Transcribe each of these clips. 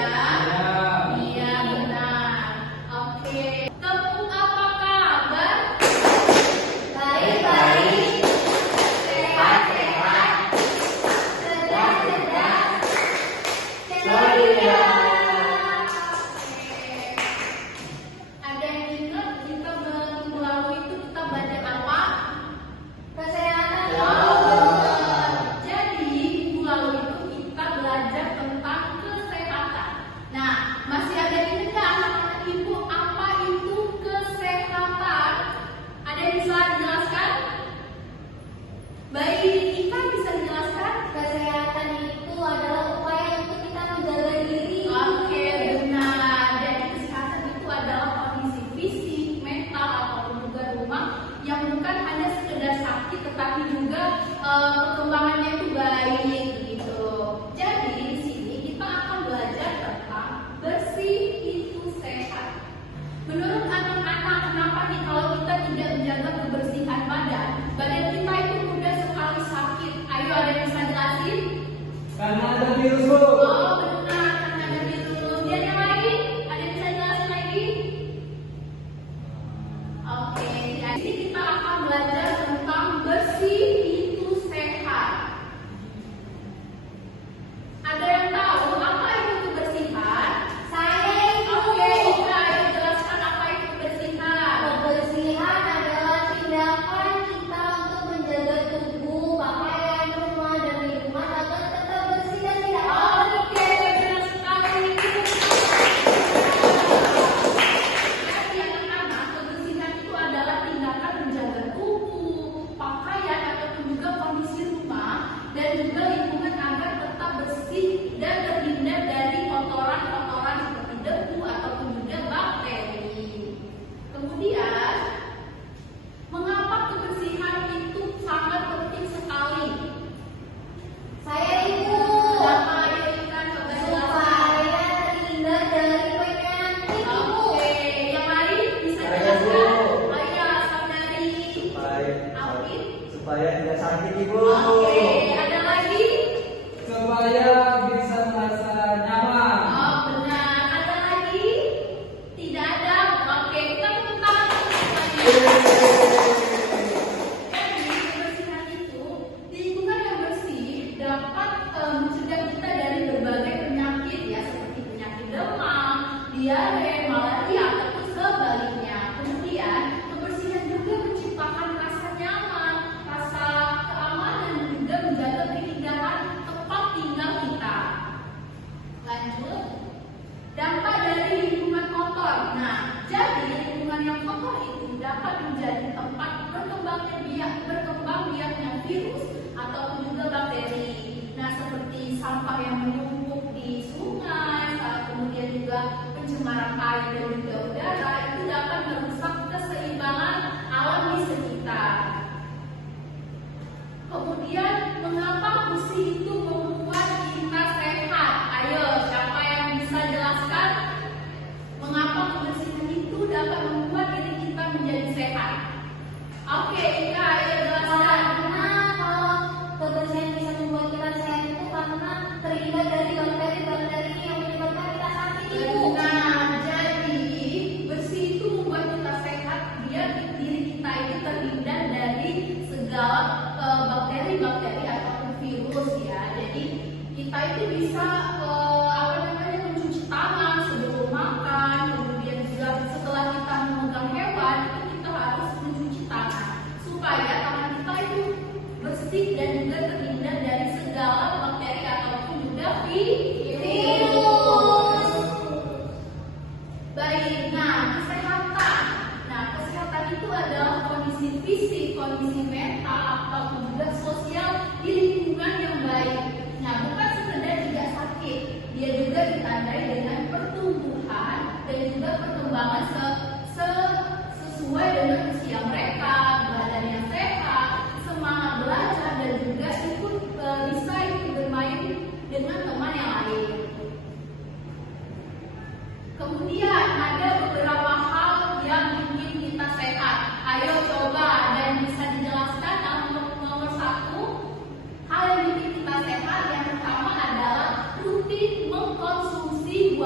ya? Iya, benar. Oke. Tepuk apa kabar? Baik-baik, sehat-sehat, cerdas-cerdas, ceria. Ada yang ingat kita minggu lalu itu kita belajar apa? Kesehatan. Jadi minggu lalu itu kita belajar tentang kesehatan. Nah, masih ada yang ingat nggak anak-anak ibu apa itu kesehatan? Ada yang bisa dijelaskan? Baik, kita bisa dijelaskan? Kesehatan itu adalah upaya untuk kita menjaga diri. Oke, benar. Jadi kesehatan itu adalah kondisi fisik, mental ataupun juga rumah yang bukan hanya sekedar sakit tetapi juga perkembangannya itu baik gitu. Jadi di sini kita akan belajar tentang bersih itu sehat. Menurut anak-anak, kenapa nih kalau kita tidak menjaga kebersihan badan kita itu mudah sekali sakit? Ayo ada yang bisa jelasin? Karena ada virus, Bu. Oh benar, karena ada virus. Dan yang lain, ada yang bisa jelasin lagi? Oke, jadi kita akan belajar tentang bersih itu sehat. Ada yang tahu apa itu kebersihan? Saya itu. Oke, Ika, ayo jelaskan apa itu kebersihan. Kebersihan adalah tindakan kita untuk menjaga tubuh, pakaian, rumah, dan lingkungan agar tetap bersih dan tidak kotor. Oke, benar sekali. Jadi anak-anak, kebersihan itu adalah tindakan menjaga tubuh, pakaian ataupun juga kondisi rumah dan juga lingkungan agar tetap bersih dan terhindar dari kotoran-kotoran seperti debu ataupun juga bakteri. Kemudian, mengapa kebersihan itu sangat penting sekali? Saya itu Kenapa? Ayo kita coba jelaskan. supaya terhindar dari penyakit. Oke, yang lain bisa Saya, jelaskan? Bu. Ayo, saudari. Supaya supaya tidak sakit, Ibu. Oke, ada lagi? Supaya bisa merasa nyaman. Oh, benar. Ada lagi? Tidak ada? Oke, kita tepuk tangan lagi. Jadi, kebersihan itu, lingkungan yang bersih dapat mencegah kita dari berbagai penyakit ya, seperti penyakit demam, diare, malaria, ataupun sebaliknya. Kemudian, kebersihan juga menciptakan rasa nyaman, rasa keamanan, dan juga menjaga keindahan tempat tinggal kita. Lanjut, dampak dari lingkungan kotor. Nah, jadi lingkungan yang kotor itu dapat menjadi tempat berkembang biaknya virus ataupun juga bakteri. Nah, seperti sampah yang menumpuk di sungai, kemudian juga pencemaran air dan juga udara itu dapat merusak keseimbangan alam di sekitar. Kemudian, mengapa bersih itu membuat kita sehat? Ayo, siapa yang bisa jelaskan? Mengapa kebersihan itu dapat membuat diri kita menjadi sehat? Oke, Ika, ayo jelaskan. Karena kalau kebersihan bisa membuat kita sehat itu karena terhindar dari bakteri-bakteri yang menyebabkan kita sakit itu. Nah, jadi bersih itu membuat kita sehat biar diri kita itu terhindar dari segala bakteri-bakteri ataupun virus ya. Jadi kita itu bisa mencuci tangan sebelum makan, kemudian juga setelah kita memegang hewan itu kita harus mencuci tangan supaya tangan kita itu bersih dan juga terhindar dari segala bakteri ataupun juga virus. Baik, nah kesehatan. Nah, kesehatan itu adalah kondisi fisik, kondisi mental ataupun juga sosial di lingkungan yang baik. Nah, bukan sekedar tidak sakit, dia juga ditandai dengan pertumbuhan dan juga perkembangan sesuai dengan usia mereka, badan yang sehat, semangat belajar dan juga bisa ikut bermain dengan teman yang lain. Kemudian ada beberapa hal yang bikin kita sehat. Ayo coba, ada yang bisa dijelaskan? Nomor satu, hal yang bikin kita sehat yang pertama adalah rutin mengkonsumsi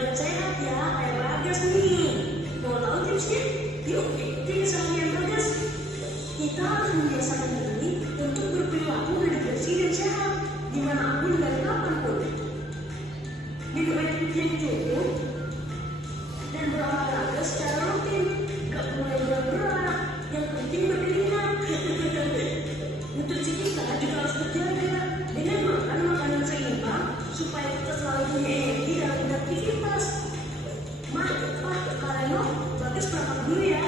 dan sehat ya, kayak Bagas nih. Mau tahu tipsnya? Yuk ikuti keseharian Bagas. Kita harus membiasakan diri untuk berperilaku hidup bersih dan sehat dimanapun dan kapanpun. Minum air putih yang cukup dan berolahraga secara rutin. Gak boleh berat-berat, yang penting berkeringat. Nutrisi kita juga harus terjaga dengan makan makanan seimbang supaya kita selalu punya energi dalam beraktivitas. Kak Reno, Bagas berangkat dulu ya.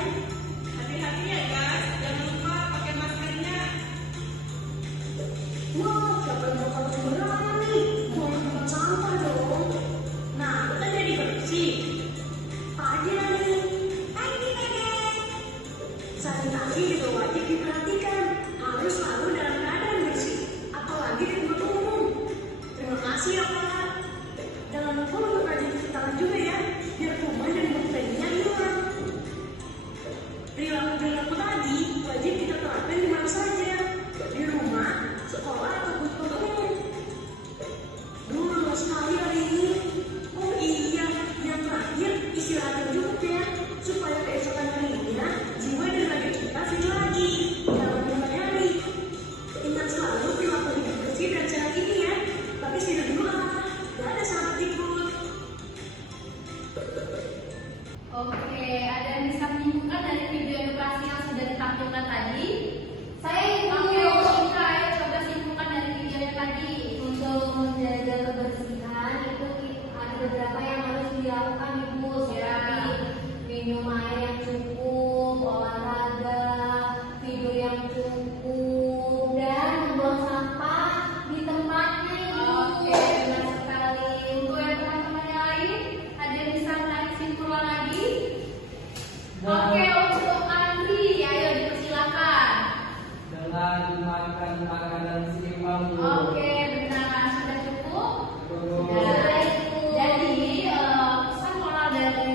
Hati-hati ya guys, jangan lupa pakai maskernya. Wah, siapa yang bakal sembarangan nih? Buang tempat sampah dong. Nah, kita jadi bersih. Pagi lagi. Pagi Bagas. Sanitasi juga wajib diperhatikan. Harus selalu dalam keadaan bersih. Apalagi di tempat umum. Terima kasih ya Pak. Jangan lupa untuk rajin cuci tangan juga ya, biar kuman dan bakterinya hilang. Perilaku tadi wajib kita terapkan di mana saja, di rumah, sekolah, ataupun tempat umum. Dulu sekali hari ini. Oh iya, yang terakhir istirahat yang cukup ya, supaya keesokan harinya jiwa dan raga kita fit lagi dalam mulai hari. Ingat selalu perilaku hidup bersih dan sehat ini ya. Tapi tidur dulu ah, gak ada sahabat ikut. Oke, ada yang bisa menyimpulkan dari video edukasi yang sudah ditampilkan tadi? Saya ingin Oke, Oka, ayo coba simpulkan dari videonya tadi. untuk menjaga kebersihan itu ada beberapa yang harus dilakukan Ibu, seperti minum air yang cukup, olahraga, tidur yang cukup, dan membuang sampah di tempatnya Ibu. Oke, benar sekali. Untuk yang teman-teman yang lain, ada yang bisa menarik kesimpulan lagi? Oke, untuk Andri, ayo dipersilakan. Dengan makan makanan seimbang. Oke, benar. Sudah cukup? Cukup. Jadi, pesan moral dari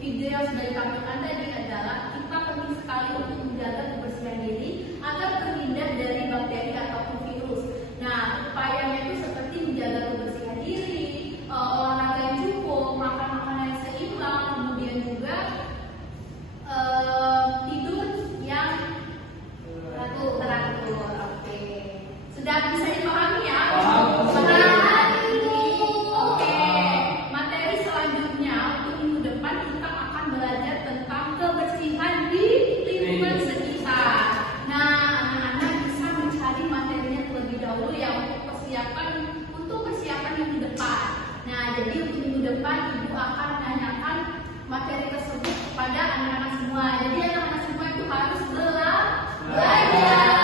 video yang sudah ditampilkan tadi adalah kita penting sekali untuk menjaga kebersihan diri agar terhindar dari bakteri ataupun virus. Nah, upayanya itu seperti menjaga kebersihan diri, olahraga yang cukup, makan makanan yang seimbang, kemudian juga tidur yang teratur. Oke, sudah bisa dipahami ya? Oke, materi selanjutnya untuk minggu depan kita akan belajar tentang kebersihan di lingkungan sekitar. Nah, anak-anak bisa mencari materinya terlebih dahulu ya untuk persiapan minggu depan. Nah, jadi untuk minggu depan Ibu akan menanyakan materi tersebut kepada anak-anak semua. Jadi anak-anak semua itu harus belajar.